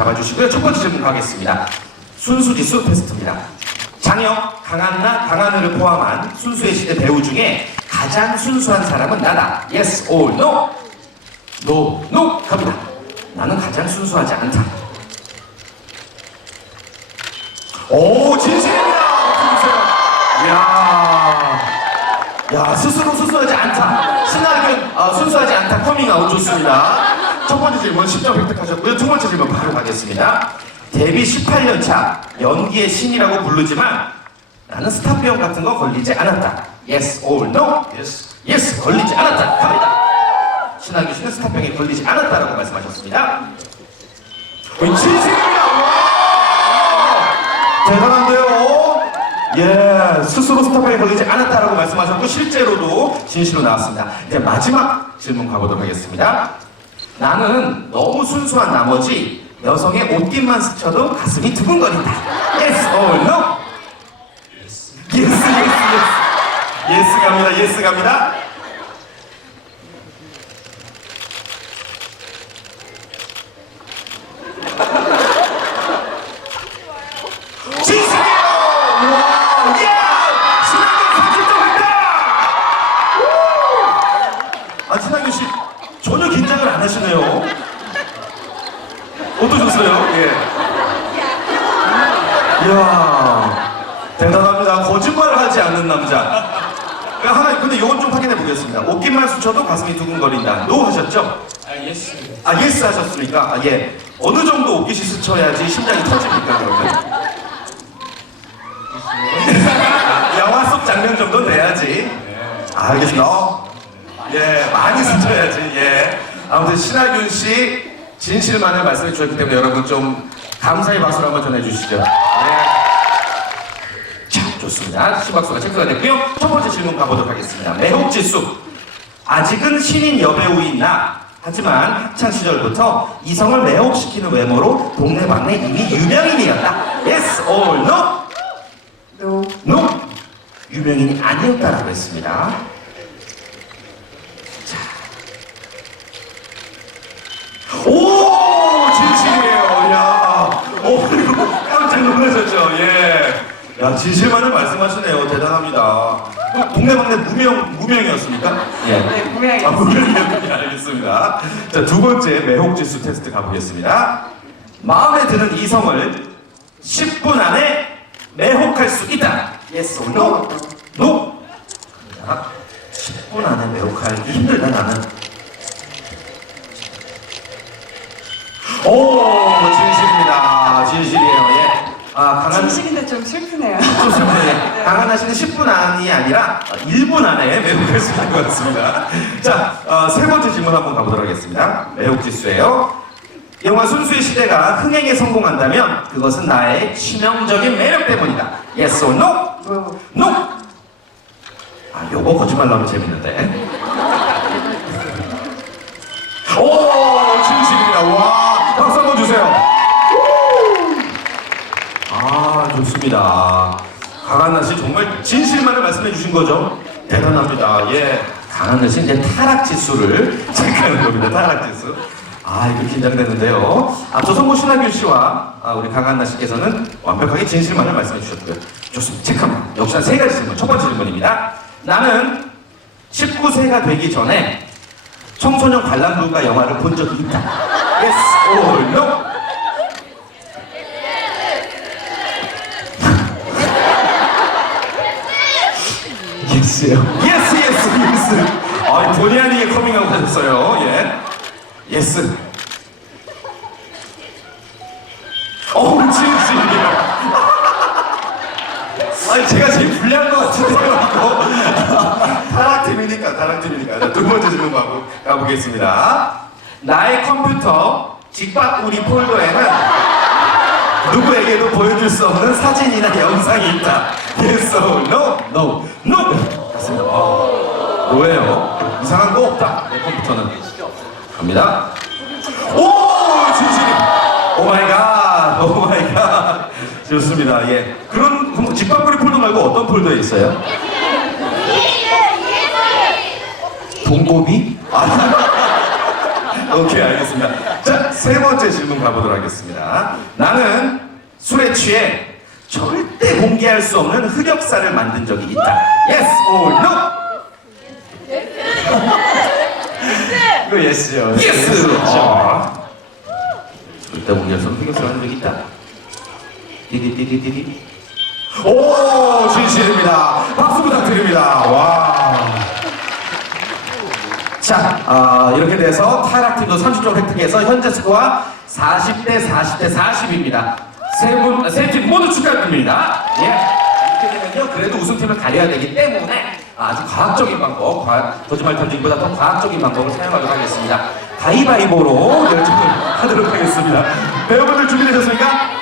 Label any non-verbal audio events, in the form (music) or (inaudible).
잡아주시고요. 첫 번째 질문 가겠습니다. 순수지수 테스트입니다. 장혁, 강한나, 강하늘을 포함한 순수의 시대 배우 중에 가장 순수한 사람은 나다. Yes or no? No, no 갑니다. 나는 가장 순수하지 않다. 오, 진실입니다. 어서 이야, 야, 스스로 순수하지 않다. 신하균, 아, 순수하지 않다. 커밍아웃 좋습니다. 첫 번째 질문 10점 획득하셨고요. 두 번째 질문 바로 가겠습니다. 데뷔 18년 차 연기의 신이라고 부르지만 나는 스타병 같은 거 걸리지 않았다. Yes or no? Yes. Yes, 걸리지 않았다. 갑니다. 신하균 씨는 스타병에 걸리지 않았다라고 말씀하셨습니다. 진실입니다. 와! 대단한데요. 예, 스스로 스타병에 걸리지 않았다라고 말씀하셨고 실제로도 진실로 나왔습니다. 이제 마지막 질문 가보도록 하겠습니다. 나는 너무 순수한 나머지 여성의 옷깃만 스쳐도 가슴이 두근거린다. Yes or no? Yes, yes, yes. Yes 갑니다. Yes 갑니다. 진실이에요! 와, 예! 신학년 40점입니다! 아, 신학년 씨, 전혀 긴장을 안 하시네요. 어떠셨어요? 예. 이야, 대단합니다. 거짓말을 하지 않는 남자. 야, 하나, 근데 이건 좀 확인해 보겠습니다. 옷깃만 스쳐도 가슴이 두근거린다. 노 하셨죠? 아, 예스. 아, 예스 하셨습니까? 아, 예. 어느 정도 옷깃이 스쳐야지 심장이 터집니까, 그러면? (laughs) 영화 속 장면 정도 내야지. 아, 알겠습니다. 어? 예, 많이 스쳐야지. 예. 아무튼 신하균 씨 진실만을 말씀해 주셨기 때문에 여러분 좀 감사의 박수를 한번 전해 주시죠. 예. 자, 좋습니다. 심박수가 체크가 됐고요. 첫 번째 질문 가보도록 하겠습니다. 매혹 지수. 아직은 신인 여배우인 나. 하지만 학창 시절부터 이성을 매혹시키는 외모로 동네방네 이미 유명인이었다. Yes or no? No. no 유명인이 아니었다라고 했습니다. 자. 오 진실이에요. 야, 오 그리고 깜짝 놀라셨죠. 예. 야 진실만을 말씀하시네요. 대단합니다. 동네방네 무명 무명이었습니까? 예. 네, 무명이었습니다. 아, 무명이었군요. 알겠습니다. 자두 번째 매혹지수 테스트 가보겠습니다. 마음에 드는 이성을 10분 안에 매혹할 수 있다. Yes or no? No. 자, 10분 안에 매혹하기 힘들다 나는. 오 진실입니다. 진실이에요. 예. 아 강한 진실인데 좀 슬프네요. 좋습니다. 예. 강한나 씨는 10분 안이 아니라 1분 안에 매혹할 수 있는 것 같습니다. 자, 어, 세 번째 질문 한번 가보도록 하겠습니다. 매혹 지수예요. 영화 순수의 시대가 흥행에 성공한다면 그것은 나의 치명적인 매력 때문이다. Yes or no? 뭐, No. 아, 요거 거짓말 나오면 재밌는데. 오, 진실입니다. 와, 좋습니다. 강한나 씨 정말 진실만을 말씀해 주신 거죠? 대단합니다. 예. 강한나 씨 이제 타락 지수를 (laughs) 체크하는 겁니다. 타락 지수. 아, 이거 긴장되는데요. 앞서 성모 신하균 씨와 아, 우리 강한나 씨께서는 완벽하게 진실만을 말씀해 주셨고요. 좋습니다. 체크합니다. 역시나 세 가지 질문. 첫 번째 질문입니다. 나는 19세가 되기 전에 청소년 관람불가 영화를 본 적이 있다. Yes or? 예스요. 예스 예스 예스. 아 본의 아니게 커밍아웃 하셨어요. 예. 예스. 어우 진심이야. 아니 제가 제일 불리한 것 같은데요 이거. 타락팀이니까 타락팀이니까. 자, 두 번째 질문 가보, 가보겠습니다. 나의 컴퓨터 직박 우리 폴더에는 누구에게도 보여줄 수 없는 사진이나 영상이 있다. Yes or no? No. No. 맞습니다. 어, 뭐예요? 이상한 거 없다. 내 컴퓨터는. 갑니다. 오, 진실이. 오 마이 갓. 오 마이 갓. 좋습니다. 예. 그런 그럼 직박우리 폴더 말고 어떤 폴더에 있어요? 동고비? 아, 오케이, 알겠습니다. 자, 세 번째 질문 가보도록 하겠습니다. 나는 술에 취해 절대 공개할 수 없는 흑역사를 만든 적이 있다. Yes or no? 이거 예스요. Yes! 그렇죠. 어. 절대 공개할 수 없는 흑역사를 만든 적이 있다. 디디디디디디. 오, 진실입니다. 박수 부탁드립니다. 와. 자, 아, 이렇게 돼서 타락팀도 30점 획득해서 현재 스코어 40대 40대 40입니다. 세 분, 세 팀 모두 축하드립니다. 예. 이렇게 되면요, 그래도 우승팀을 가려야 되기 때문에 아주 과학적인 방법, 과, 거짓말 던지기보다 더 과학적인 방법을 사용하도록 하겠습니다. 가위바위보로 결정을 (laughs) 하도록 하겠습니다. 배우분들 준비되셨습니까?